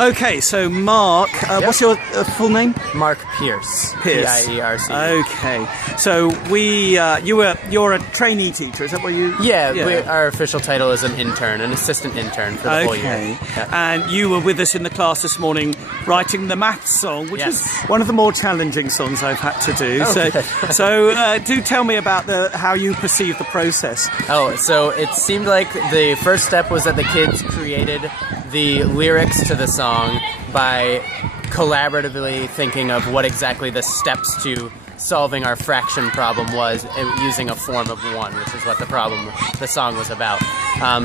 Okay, so Mark, what's your full name? Mark Pierce. P-I-E-R-C. Okay, so you're a trainee teacher, is that what you? Yeah. Our official title is an assistant intern for the whole year. Okay, Yeah. and you were with us in the class this morning writing the maths song, which is one of the more challenging songs I've had to do. Okay. So do tell me about how you perceive the process. Oh, so it seemed like the first step was that the kids created the lyrics to the song by collaboratively thinking of what exactly the steps to solving our fraction problem was using a form of 1, which is what the song was about.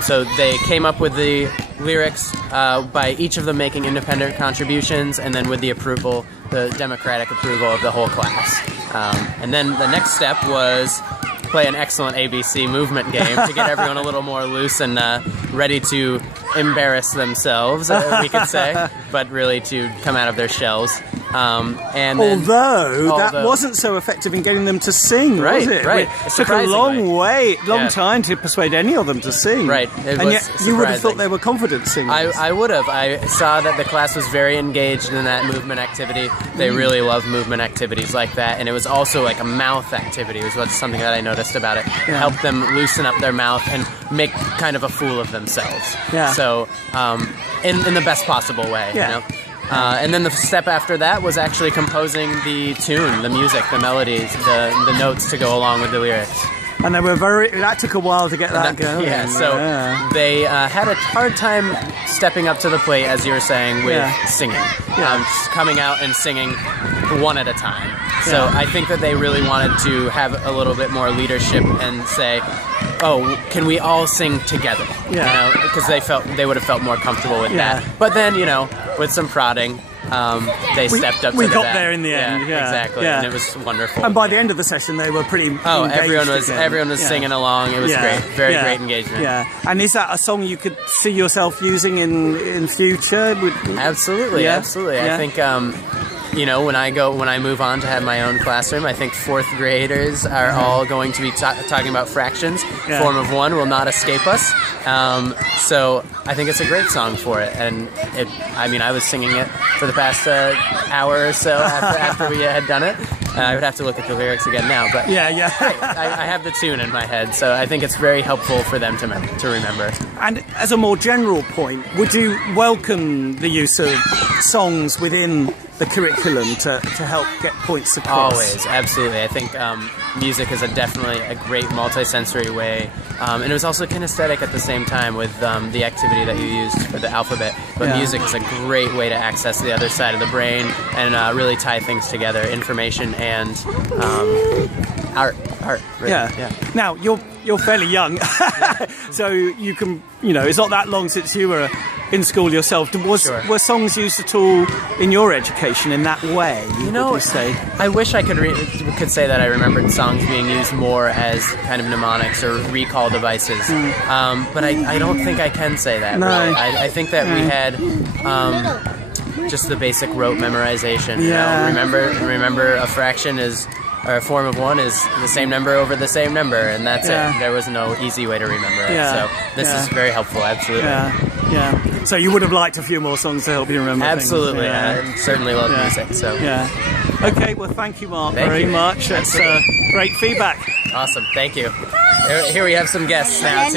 So they came up with the lyrics by each of them making independent contributions, and then with the democratic approval of the whole class. And then the next step was play an excellent ABC movement game to get everyone a little more loose and ready to embarrass themselves, we could say, but really to come out of their shells. Although that wasn't so effective in getting them to sing, was it? Right. It took a long time to persuade any of them to sing. Right. And yet you would have thought they were confident singers. I would have. I saw that the class was very engaged in that movement activity. They really love movement activities like that, and it was also like a mouth activity. It was something that I noticed about it. It helped them loosen up their mouth and make kind of a fool of themselves. Yeah. So, in the best possible way, you know? And then the step after that was actually composing the tune, the music, the melodies, the notes to go along with the lyrics. And that took a while to get that going. Yeah, so they had a hard time stepping up to the plate, as you were saying, with singing. Just coming out and singing one at a time. So I think that they really wanted to have a little bit more leadership and say, oh, can we all sing together? Yeah. You know, because they would have felt more comfortable with that. But then, with some prodding, they stepped up to the bat. We got there in the end. Yeah, exactly. Yeah. And it was wonderful. And by the end of the session, they were pretty engaged everyone was singing along. It was great. Very great engagement. Yeah. And is that a song you could see yourself using in future? Absolutely. Yeah? Absolutely. Yeah. I think when I move on to have my own classroom, I think 4th graders are all going to be talking about fractions. Yeah. Form of 1 will not escape us. So I think it's a great song for it. And I was singing it for the past hour or so after we had done it. I would have to look at the lyrics again now, but I have the tune in my head, so I think it's very helpful for them to remember. And as a more general point, would you welcome the use of songs within the curriculum to help get points across? Always, absolutely. I think music is definitely a great multisensory way, and it was also kinesthetic at the same time with the activity that you used for the alphabet. But music is a great way to access the other side of the brain and really tie things together, information and art. Really. Yeah. Now you're fairly young, so you can it's not that long since you were in school yourself. Were songs used at all in your education in that way? Would you say? I wish I could say that I remembered songs being used more as kind of mnemonics or recall devices, but I don't think I can say that. No. Really. I think that we had just the basic rote memorization. Remember a fraction or a form of 1 is the same number over the same number, and that's it. There was no easy way to remember it. So this is very helpful, absolutely. Yeah. So you would have liked a few more songs to help you remember Absolutely. things. I certainly love music. So Okay, well thank you, Mark, very you. much. That's great feedback. Awesome, thank you. Here we have some guests now, too.